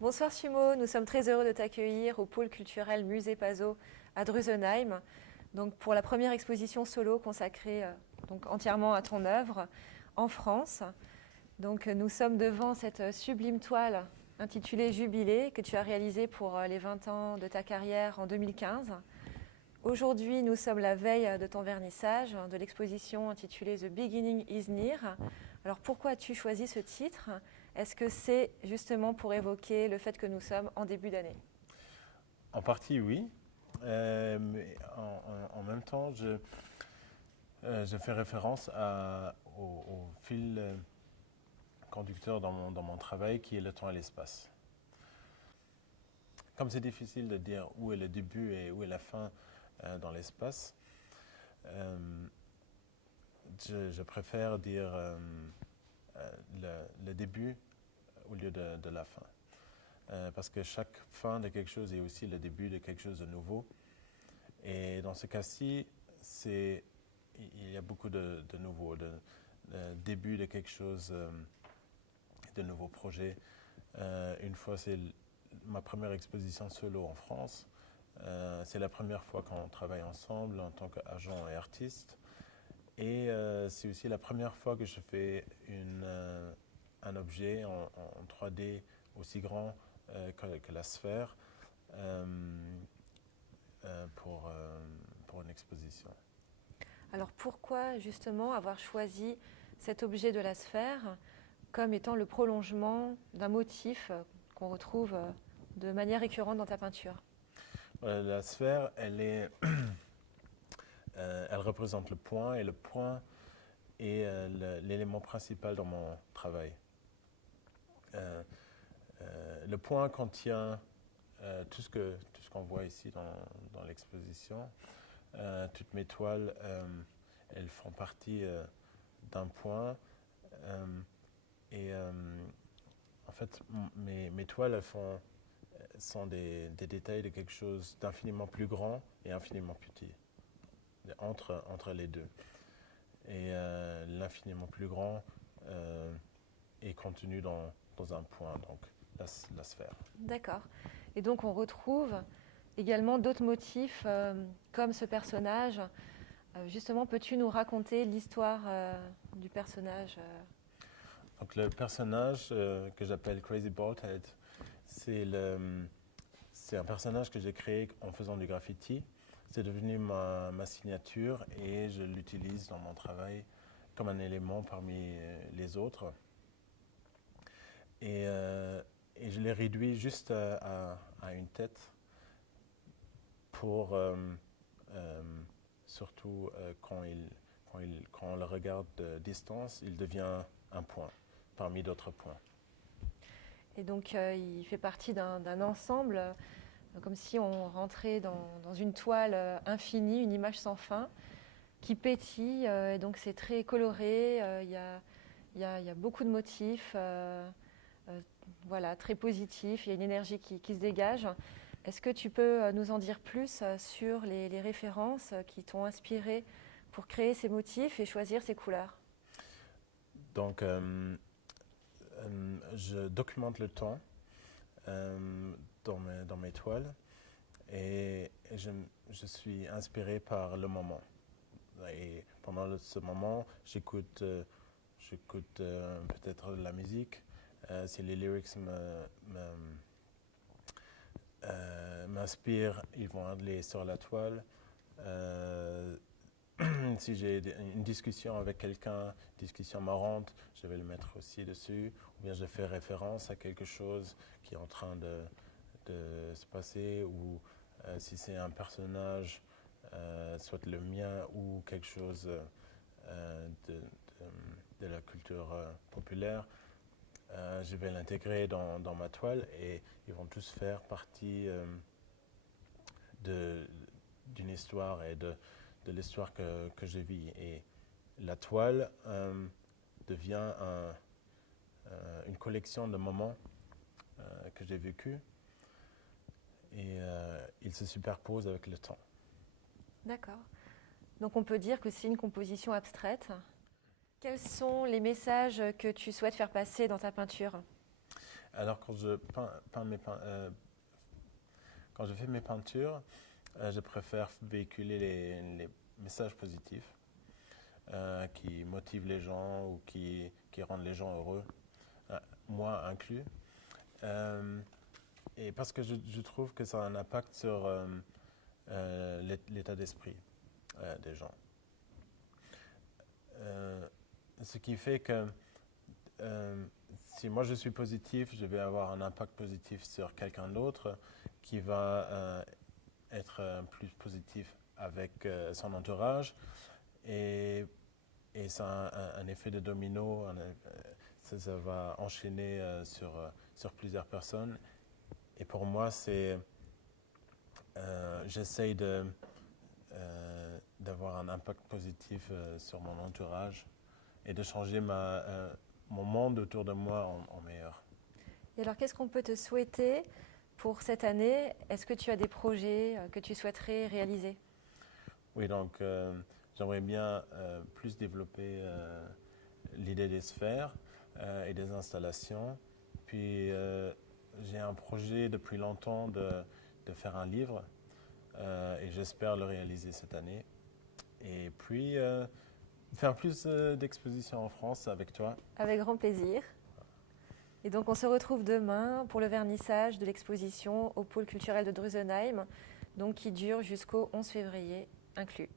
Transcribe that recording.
Bonsoir Sumo, nous sommes très heureux de t'accueillir au pôle culturel Musée Pazot à Drusenheim, donc pour la première exposition solo consacrée donc entièrement à ton œuvre en France. Donc nous sommes devant cette sublime toile intitulée Jubilé que tu as réalisée pour les 20 ans de ta carrière en 2015. Aujourd'hui, nous sommes la veille de ton vernissage de l'exposition intitulée The Beginning is Near. Alors pourquoi as-tu choisi ce titre? Est-ce que c'est justement pour évoquer le fait que nous sommes en début d'année? En partie, oui. Mais en même temps, je fais référence au fil conducteur dans mon travail qui est le temps et l'espace. Comme c'est difficile de dire où est le début et où est la fin dans l'espace, je préfère dire le début au lieu de la fin. Parce que chaque fin de quelque chose est aussi le début de quelque chose de nouveau. Et dans ce cas-ci, il y a beaucoup de nouveau, de début de quelque chose, de nouveaux projets. Une fois, c'est ma première exposition solo en France. C'est la première fois qu'on travaille ensemble en tant qu'agent et artiste. Et c'est aussi la première fois que je fais un objet en 3D aussi grand que la sphère pour une exposition. Alors pourquoi justement avoir choisi cet objet de la sphère comme étant le prolongement d'un motif qu'on retrouve de manière récurrente dans ta peinture? La sphère, elle représente le point, et le point est l'élément principal dans mon travail. Le point contient tout ce qu'on voit ici dans l'exposition. Toutes mes toiles, elles font partie d'un point. En fait, mes toiles, sont des détails de quelque chose d'infiniment plus grand et infiniment petit, entre les deux. Et l'infiniment plus grand est contenu dans un point, donc la sphère. D'accord. Et donc on retrouve également d'autres motifs comme ce personnage. Justement, peux-tu nous raconter l'histoire du personnage Donc le personnage que j'appelle Crazy Baldhead, c'est un personnage que j'ai créé en faisant du graffiti. C'est devenu ma signature et je l'utilise dans mon travail comme un élément parmi les autres. Et je l'ai réduit juste à une tête pour, surtout quand on le regarde de distance, il devient un point parmi d'autres points. Et donc il fait partie d'un ensemble, comme si on rentrait dans une toile infinie, une image sans fin, qui pétille. Et donc c'est très coloré, il y a beaucoup de motifs, voilà, très positifs, il y a une énergie qui se dégage. Est-ce que tu peux nous en dire plus sur les références qui t'ont inspiré pour créer ces motifs et choisir ces couleurs? Donc, je documente le temps dans mes toiles et je suis inspiré par le moment. Et pendant ce moment, j'écoute peut-être la musique. Si les lyrics m'inspirent, ils vont aller sur la toile. Si j'ai une discussion avec quelqu'un, une discussion marrante, je vais le mettre aussi dessus. Ou bien je fais référence à quelque chose qui est en train de se passer. Ou si c'est un personnage, soit le mien ou quelque chose de la culture populaire, je vais l'intégrer dans ma toile et ils vont tous faire partie d'une histoire et de l'histoire que je vis. Et la toile devient une collection de moments que j'ai vécus et ils se superposent avec le temps. D'accord. Donc on peut dire que c'est une composition abstraite. Quels sont les messages que tu souhaites faire passer dans ta peinture? Alors, quand je quand je fais mes peintures, je préfère véhiculer les messages positifs qui motivent les gens ou qui rendent les gens heureux, moi inclus. Et parce que je trouve que ça a un impact sur l'état d'esprit des gens. Ce qui fait que si moi je suis positif, je vais avoir un impact positif sur quelqu'un d'autre qui va être plus positif avec son entourage. Et ça a un effet de domino, ça va enchaîner sur plusieurs personnes. Et pour moi, j'essaye d'avoir un impact positif sur mon entourage et de changer mon monde autour de moi en meilleur. Et alors, qu'est-ce qu'on peut te souhaiter pour cette année? Est-ce que tu as des projets que tu souhaiterais réaliser? Oui, donc j'aimerais bien plus développer l'idée des sphères et des installations. Puis j'ai un projet depuis longtemps de faire un livre et j'espère le réaliser cette année. Et puis faire plus d'expositions en France avec toi. Avec grand plaisir. Et donc on se retrouve demain pour le vernissage de l'exposition au pôle culturel de Drusenheim, donc qui dure jusqu'au 11 février inclus.